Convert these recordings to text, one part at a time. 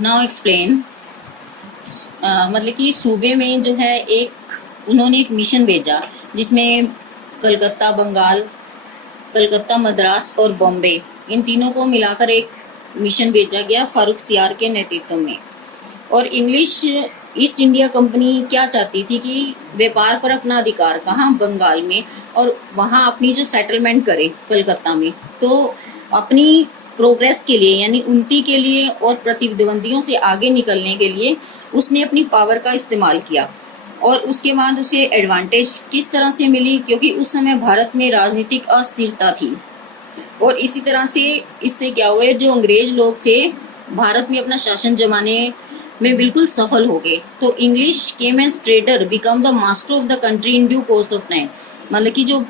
Now explain. मतलब कि सूबे में जो है उन्होंने एक मिशन भेजा जिसमें कलकत्ता बंगाल, कलकत्ता मद्रास और बॉम्बे, इन तीनों को मिलाकर एक मिशन भेजा गया फारूक सियार के नेतृत्व में। और इंग्लिश ईस्ट इंडिया कंपनी क्या चाहती थी कि व्यापार पर अपना अधिकार कहाँ, बंगाल में, और वहाँ अपनी जो सेटलमेंट करे कलकत्ता में। तो अपनी प्रोग्रेस के लिए यानी उन्नति के लिए और प्रतिद्वंदियों से आगे निकलने के लिए उसने अपनी पावर का इस्तेमाल किया। और उसके बाद उसे एडवांटेज किस तरह से मिली, क्योंकि उस समय भारत में राजनीतिक अस्थिरता थी। और इसी तरह से इससे क्या हुआ, जो अंग्रेज लोग थे भारत में अपना शासन जमाने में बिल्कुल सफल हो गए। तो English came as trader become the master of the country in due course of time. मतलब कि जो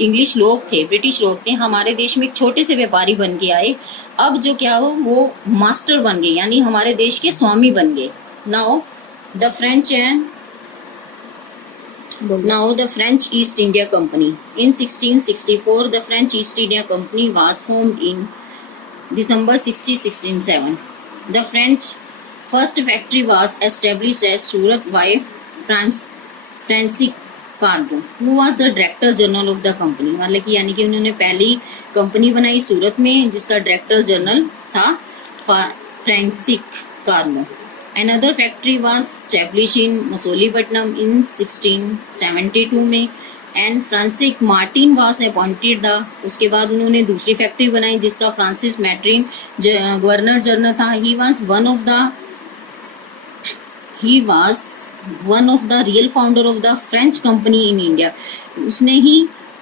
इंग्लिश लोग थे, ब्रिटिश लोग थे, हमारे देश में एक छोटे से व्यापारी बन के आए। अब जो क्या हो, वो मास्टर बन गए, यानी हमारे देश के स्वामी बन गए। Now the French East India Company. In 1664, the French East India Company was formed in December 1667. The French first factory was established at Surat by Francis Cargo, who was the Director General of the company. मतलब कि यानी कि उन्होंने पहली company बनाई सूरत में जिसका director general था Francis cargo. Another factory was established in Masulipatam in 1672 में, and Francis Martin was appointed उसके बाद उन्होंने दूसरी फैक्ट्री बनाई जिसका फ्रांसिस मैट्रिन गवर्नर जनरल था। He was one of the real founder of the French company in India. उसने ही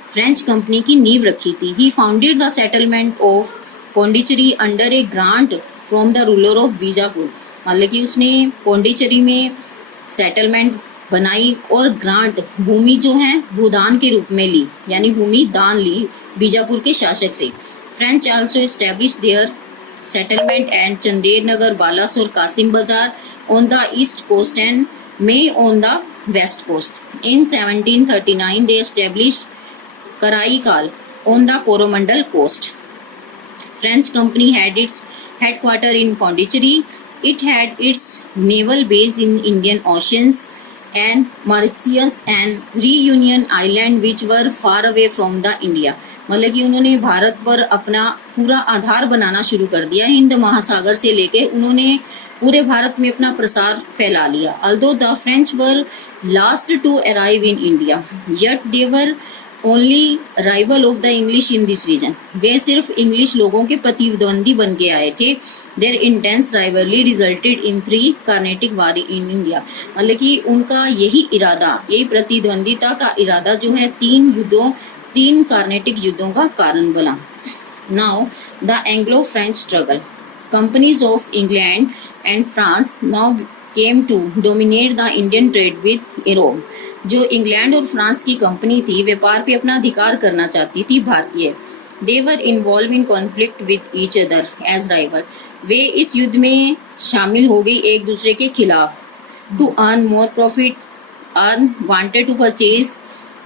French company की नींव रखी थी। He founded the settlement of Pondicherry under a grant from the ruler of Bijapur. मतलब कि उसने पौंडीचेरी में सेटलमेंट बनाई और ग्रांट, भूमि जो है भूदान के रूप में ली, यानी भूमि दान ली बीजापुर के शासक से। French also establish their settlement and Chandernagore, Balasore, Kasim Bazar on the east coast and Mahe on the west coast. In 1739 they establish Karaikal on the Coromandel coast. French company had its headquarters in Pondicherry. It had its naval base in Indian Oceans and Mauritius and Reunion Island, which were far away from the India. मतलब कि उन्होंने भारत पर अपना पूरा आधार बनाना शुरू कर दिया। हिंद महासागर से लेके उन्होंने पूरे भारत में अपना प्रसार फैला लिया। Although the French were last to arrive in India, yet they were only rival of the English in this region. वे सिर्फ इंग्लिश लोगों के प्रतिद्वंदी बन के आए थे। Their intense rivalry resulted in 3 Carnatic war in India. मतलब कि उनका यही प्रतिद्वंदिता का इरादा जो है 3 कार्नेटिक युद्धों का कारण बना। Now the Anglo French struggle. Companies of England and France now came to dominate the Indian trade with Europe. जो इंग्लैंड और फ्रांस की कंपनी थी व्यापार पे अपना अधिकार करना चाहती थी भारतीय। They were involved in conflict with each other as rival. वे इस युद्ध में शामिल हो गई एक दूसरे के खिलाफ। To earn more profit, wanted to purchase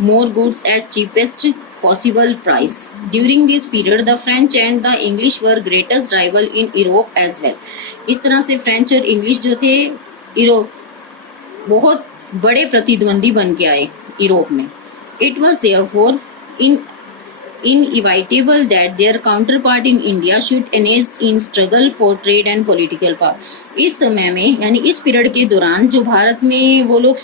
more goods at cheapest possible price. During this period the French and the English were greatest rival in Europe as well. इस तरह से फ्रेंच और इंग्लिश जो थे यूरोप बहुत बड़े प्रतिद्वंदी बन के आए यूरोप में। It was therefore inevitable that their counterpart in India should engage in struggle for trade and political power. इस समय में यानी इस पीरियड के दौरान जो भारत में वो लोग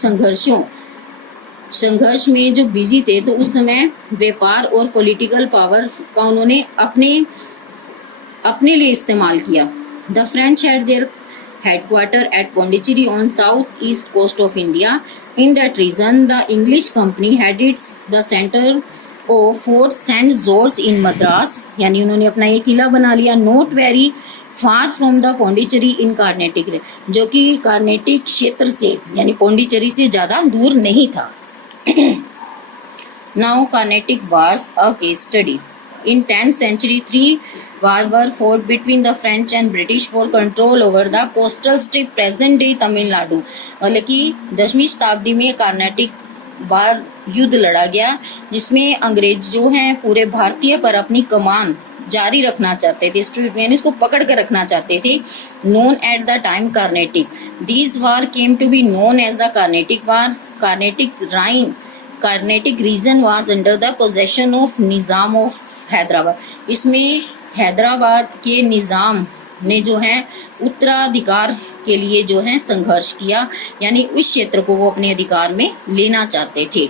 संघर्ष में जो बिजी थे, तो उस समय व्यापार और पॉलिटिकल पावर का उन्होंने अपने लिए इस्तेमाल किया। The French had there headquarter at Pondicherry on south-east coast of India. In that region, the English company had the center of Fort St. George in Madras. यानी उन्होंने अपना एक किला बना लिया not very far from the Pondicherry in Carnatic, जो कि कार्नेटिक क्षेत्र से यानी पौंडीचेरी से ज़्यादा दूर नहीं था। Now Carnatic wars a case study. In 10th century, 3 wars were fought between the French and British for control over the coastal strip present day Tamil Nadu. मतलब कि 10वीं शताब्दी में कार्नाटिक वार युद्ध लड़ा गया जिसमें अंग्रेज जो हैं पूरे भारतीय पर अपनी कमान जारी रखना चाहते थे, यानी इसको पकड़ कर रखना चाहते थे। Known at the time Carnatic, these war came to be known as the Carnatic war. Carnatic region was under the possession of Nizam of Hyderabad. इसमें हैदराबाद के निजाम ने जो है उत्तराधिकार के लिए जो है संघर्ष किया, यानी उस क्षेत्र को वो अपने अधिकार में लेना चाहते थे।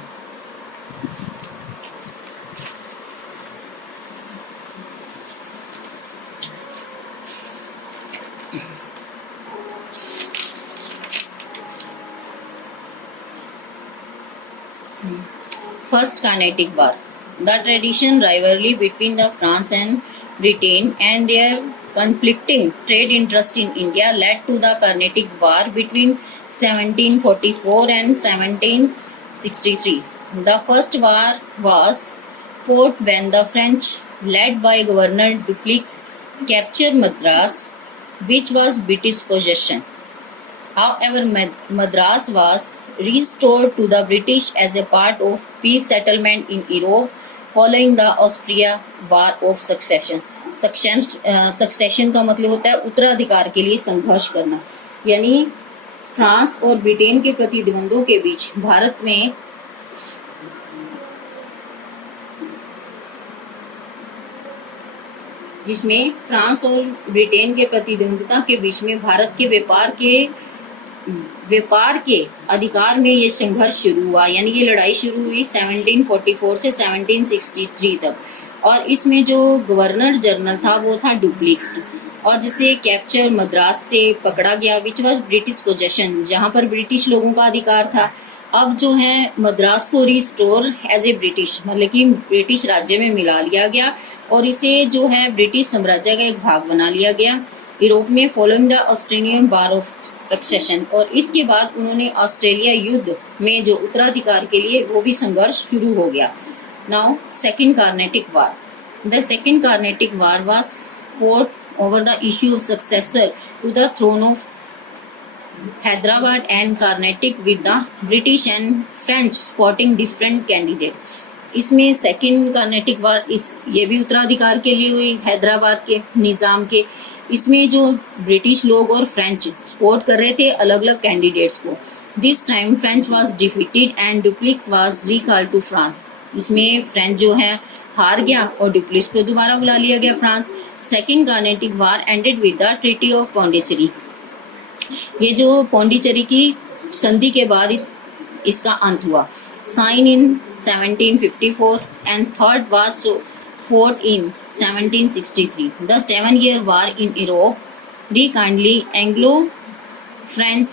First Carnatic War. The tradition rivalry between the France and Britain and their conflicting trade interest in India led to the Carnatic War between 1744 and 1763. The first war was fought when the French, led by Governor Dupleix, captured Madras, which was British possession. However, Madras was restored to the British as a part of peace settlement in Europe following the Austria War of Succession. Succession का मतलब होता है उत्तराधिकार के लिए संघर्ष करना, यानी फ्रांस और ब्रिटेन के प्रतिद्वंद्वों के बीच भारत में जिसमें फ्रांस और ब्रिटेन के प्रतिद्वंद्विता के बीच में भारत के व्यापार के अधिकार में ये संघर्ष शुरू हुआ, यानी ये लड़ाई शुरू हुई 1744 से 1763 तक। और इसमें जो गवर्नर जनरल था वो था डुप्लेक्स, और जिसे कैप्चर मद्रास से पकड़ा गया, विच वॉज ब्रिटिश पोजेशन, जहां पर ब्रिटिश लोगों का अधिकार था। अब जो है मद्रास को रिस्टोर एज ए ब्रिटिश, मतलब कि ब्रिटिश राज्य में मिला लिया गया और इसे जो है ब्रिटिश साम्राज्य का एक भाग बना लिया गया यूरोप में, following the Australian war of succession. और इसके बाद उन्होंने ऑस्ट्रेलिया युद्ध में जो उत्तराधिकार के लिए वो भी संघर्ष शुरू हो गया। Now second Carnatic war. The second Carnatic war was fought over the issue of successor to the throne of Hyderabad and Carnatic with the British and French spotting different candidate. इसमें सेकेंड कार्नेटिक वार ये भी उत्तराधिकार के लिए हुई हैदराबाद के निजाम के। इसमें जो ब्रिटिश लोग और फ्रेंच सपोर्ट कर रहे थे अलग अलग कैंडिडेट्स को। This time French was defeated and Dupleix was recalled to France. इसमें फ्रेंच जो है हार गया और डुप्लेक्स को दोबारा बुला लिया गया France. Second Carnatic war ended with the treaty of Pondicherry. ये जो पौंडीचेरी की संधि के बाद इसका अंत हुआ। Sign in 1754 and third was fought in 1763. The 7-year war in Europe rekindled Anglo-French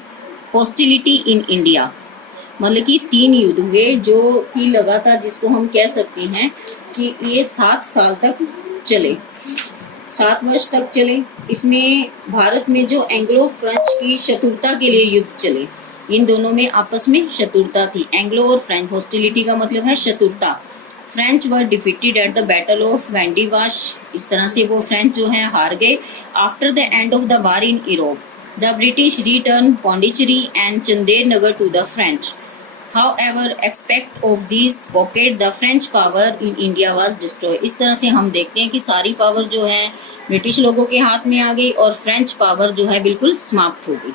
hostility in India. मतलब कि 3 युद्ध हुए जो कि लगातार, जिसको हम कह सकते हैं कि ये 7 साल तक चले, 7 वर्ष तक चले। इसमें भारत में जो एंग्लो फ्रेंच की शत्रुता के लिए युद्ध चले, इन दोनों में आपस में शत्रुता थी। एंग्लो और फ्रेंच, हॉस्टिलिटी का मतलब है शत्रुता। French were defeated at the battle of Wandiwash. इस तरह से वो फ्रेंच जो है हार गए। After the end of the war in Europe the British return Pondicherry and Chandernagar to the French. However expect of this pocket the French power in India was destroy. इस तरह से हम देखते हैं कि सारी पावर जो है ब्रिटिश लोगों के हाथ में आ गई और फ्रेंच पावर जो है बिल्कुल समाप्त हो गई।